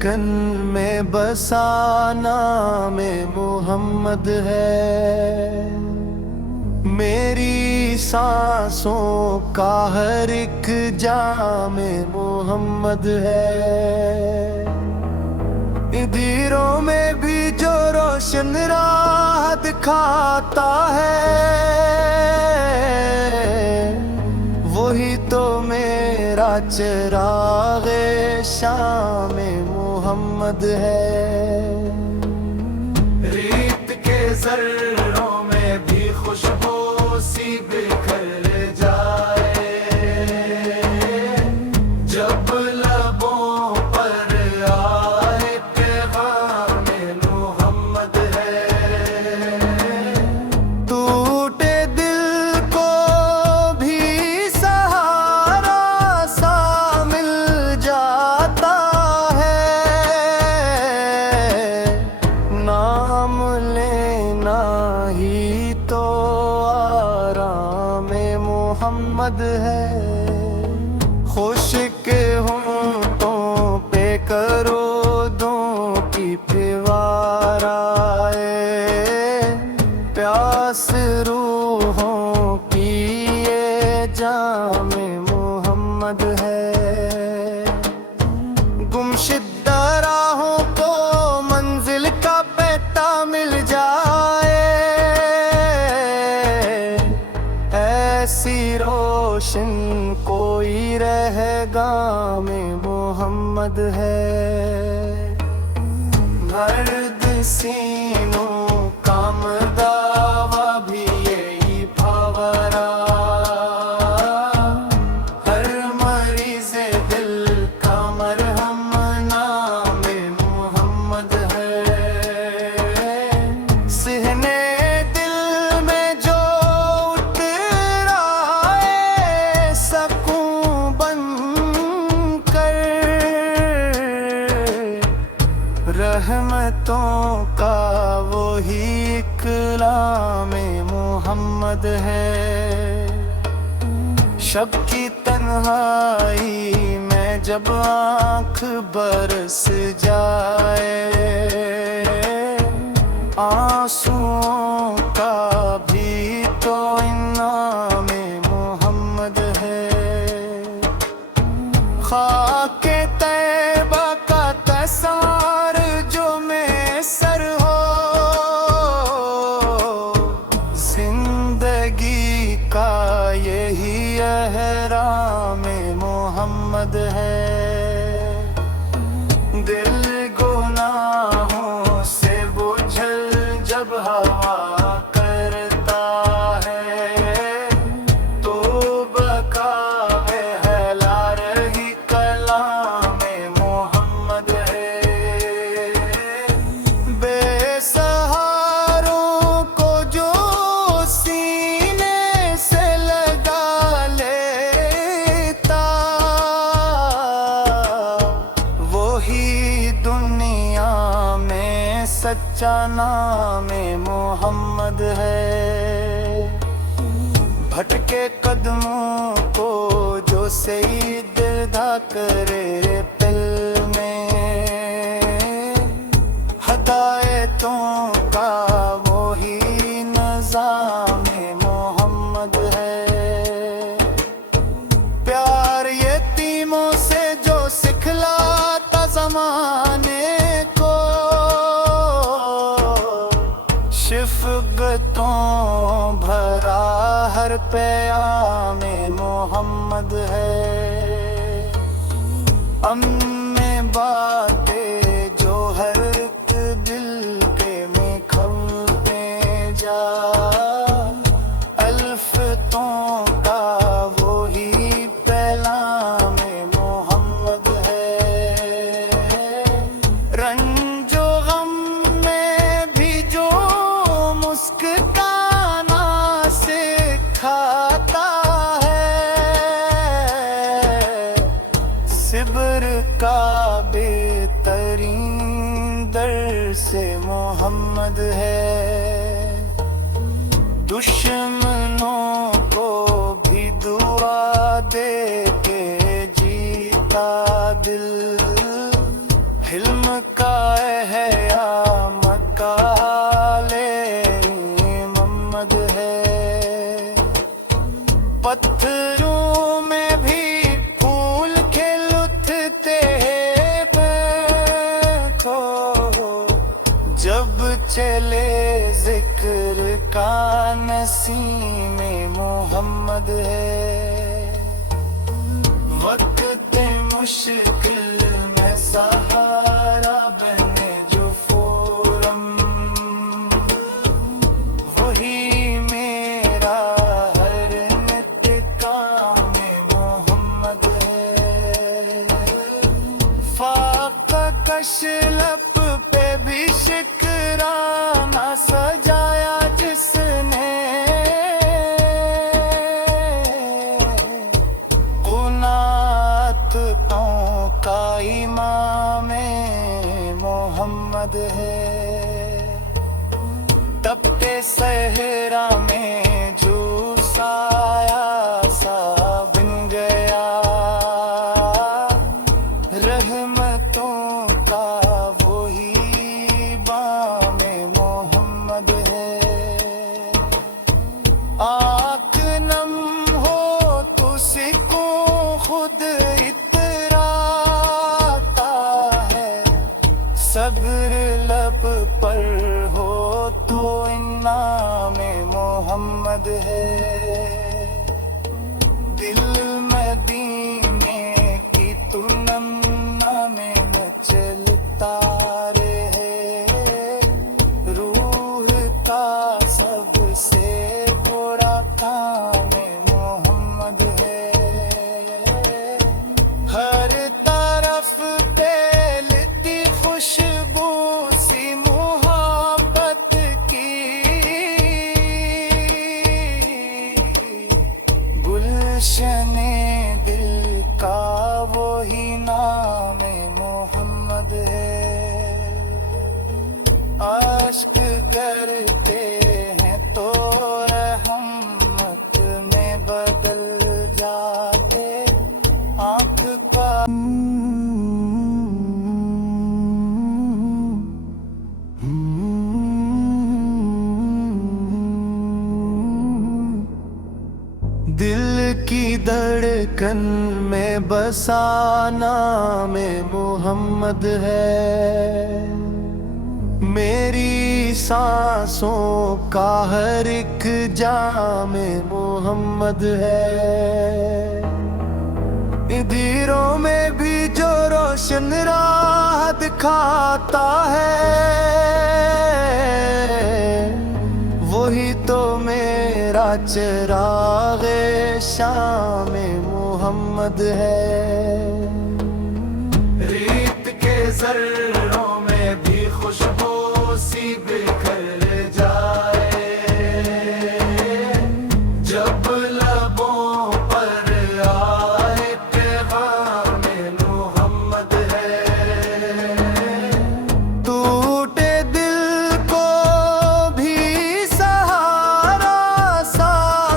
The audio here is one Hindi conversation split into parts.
धड़कन में बसाना में मोहम्मद है। मेरी सांसों का हर एक जाम में मोहम्मद है। अंधेरों में भी जो रोशन राह दिखाता है, वही तो मेरा चिरागे शाम में मोहम्मद है। रेत के जर्रों में भी खुशबू सी बिखर जाए, जब लबों पर आए पैगाम मोहम्मद है। टूटे दिल को भी सहारा सा मिल जाता है, नाम लेना ही तो आराम मोहम्मद है। खुश के होंठों पे करो दो की फिवार आए, प्यास रूहों की ये जाम मोहम्मद है। गुमशुदा राहों को मंजिल का पता मिल जाए, ऐसी रोशन कोई रहेगा में मोहम्मद है। मर्द सीनों का मदावा भी यही फावरा, हर मरीज दिल का मरहम नाम मोहम्मद है। सहने दिल में जो उतरा है सकूं बन कर, रहमतों का वही कलाम मोहम्मद है। शब की तन्हाई में जब आँख बरस जाए, आंसुओं का भी तो इनाम मोहम्मद है। खाके तैबा का तसार जो मैसर हो, जिंदगी का यही एहराम मोहम्मद है। दिल गुनाहों से बुझल जब हवा करता है, तो बका बहला रही कलाम मोहम्मद है। बेसहारों को जो सीने से लगा लेता, वही दुनिया में सच्चा नाम मोहम्मद है। भटके कदमों को जो सीधा करे पिल में, हदायतों का वही निज़ाम मोहम्मद है। प्यार यतीमों से जो सिखलाता ज़माने को, शिफ़क़तों भरा हर प्याम मोहम्मद है। अम्मे बातें जो हर एक दिल के में खलते जा, अल्फ़तों का वही पैगाम मोहम्मद है। रंजो गम में भी जो मुस्कुराना सिखाता है, सिब्र का बेहतरीन दर्स मोहम्मद है। दुश्मनों को भी दुआ दे के जीता दिल, हिल्म का है या मक्का ले मोहम्मद है। पत्थरों में भी फूल खिल उठते हैं बैठो, जब चले जिक्र का नसीमे मोहम्मद है। वक्त मुश्किल में सहारा बने जो फोरम, वही मेरा हर नित्य काम मोहम्मद है। फाका कश लब पे भी शिकराना सजाया जिसने, का इमाम मोहम्मद है। तपते सहरा में जो साया सा बन गया, रहमतों का वही बाम मोहम्मद है। आँख नम हो तो सिको खुद सब्र लब पर हो तो इनाम मोहम्मद है। दिल मदीने की तू नमना में न चलता रहे, रूह का सबसे बड़ा काम मोहम्मद है। हर तरफ खुशबू सी मोहब्बत की, गुलशने दिल का वही नाम मोहम्मद है। आश्क करते हैं तो रहमत में बदल जाते आँख का। दिल की धड़कन में बसाना में मोहम्मद है। मेरी सांसों का हर एक जाम मोहम्मद है। अंधेरों में भी जो रोशन राह दिखाता है, वही तो मेरा चिरागे शाम मोहम्मद है। रेत के जर्रों में भी खुशबू सी बिखर जाए, जब लबों पर आए पैगाम मोहम्मद है। टूटे दिल को भी सहारा सा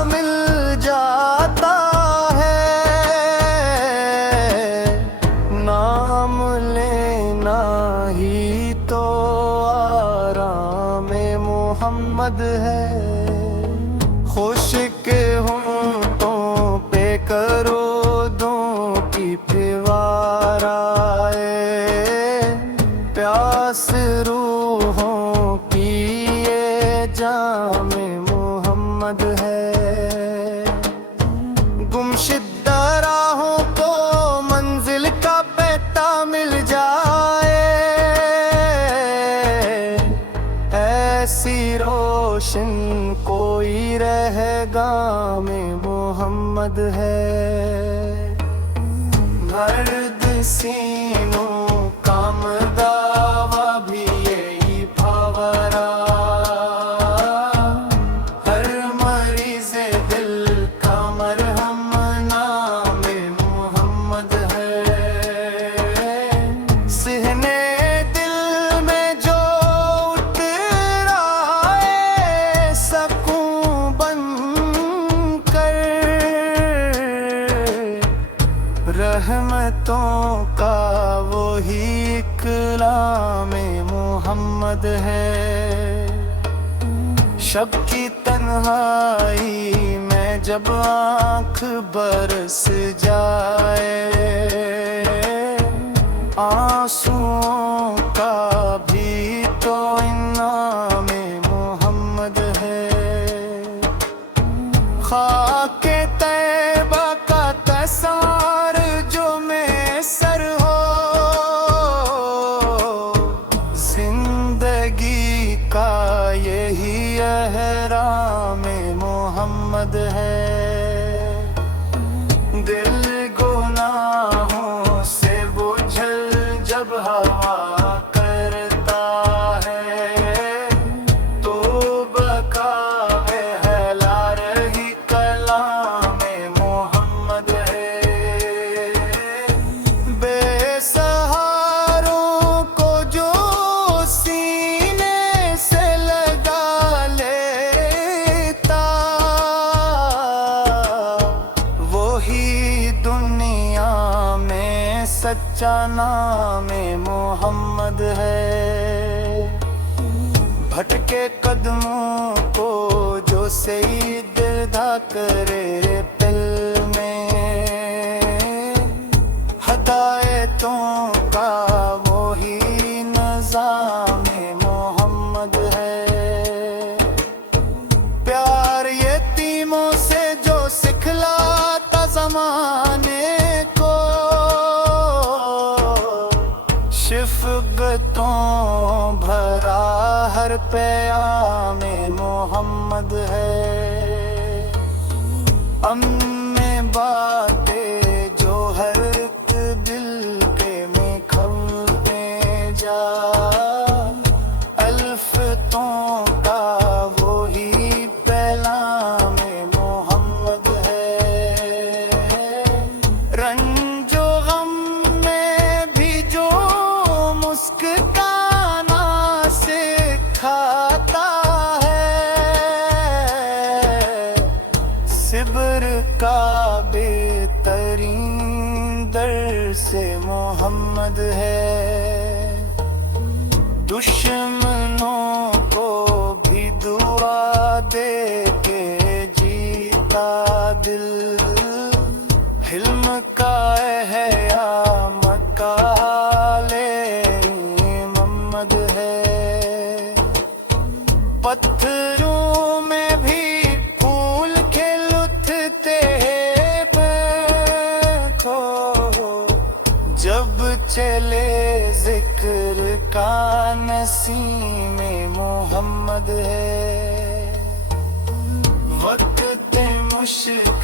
मिल जाता है, नाम लेना ही तो आराम मोहम्मद है। खुश्क होंठों पे करो दो की फिवार आए, प्यास रूहों की ये जाम मोहम्मद है। गुमशुदा राहों को मंजिल का पता मिल जाए, ऐसी रोशन कोई रहेगा में मोहम्मद है। मर्द सीनों का दावा भी यही फावरा, हर मरीज दिल का मरहम नाम मोहम्मद है। सहने दिल में जो उतराए सकूं बन कर, रहमतों का वही इकला नाम मोहम्मद है। शब की तन्हाई में जब आँख बरस जाए, आंसुओं का भी तो इनाम मोहम्मद है। खाके तैबा का तसार जो मैसर हो, जिंदगी का यही एहराम मोहम्मद है। दिल गुनाहों से बुझल जब हवा करता है, तो बका बहला रही कलाम मोहम्मद है। बेसहारों को जो सीने से लगा लेता, वही दुनिया में सच्चा नाम मोहम्मद है। भटके कदमों को जो सीधा करे पिल में, हदायतों का वही निज़ाम मोहम्मद है। प्यार यतीमों से जो सिखलाता ज़माने को, शिफ़क़तों भरा हर प्याम मोहम्मद है। अम्मे बातें जो हर एक दिल के में खलते जा, अल्फ़तों का वही पैगाम मोहम्मद है। रंजो गम में भी जो मुस्काना सिखाता है, सिब्र का बेहतरीन दर्स मोहम्मद है। दुश्मनों को भी दुआ दे के जीता दिल, हिल्म का है या मकाले मोहम्मद है। पत्थरों में भी फूल खिलते देखो, जब चले जिक्र का नसीम मोहम्मद है। वक्त मुश्किल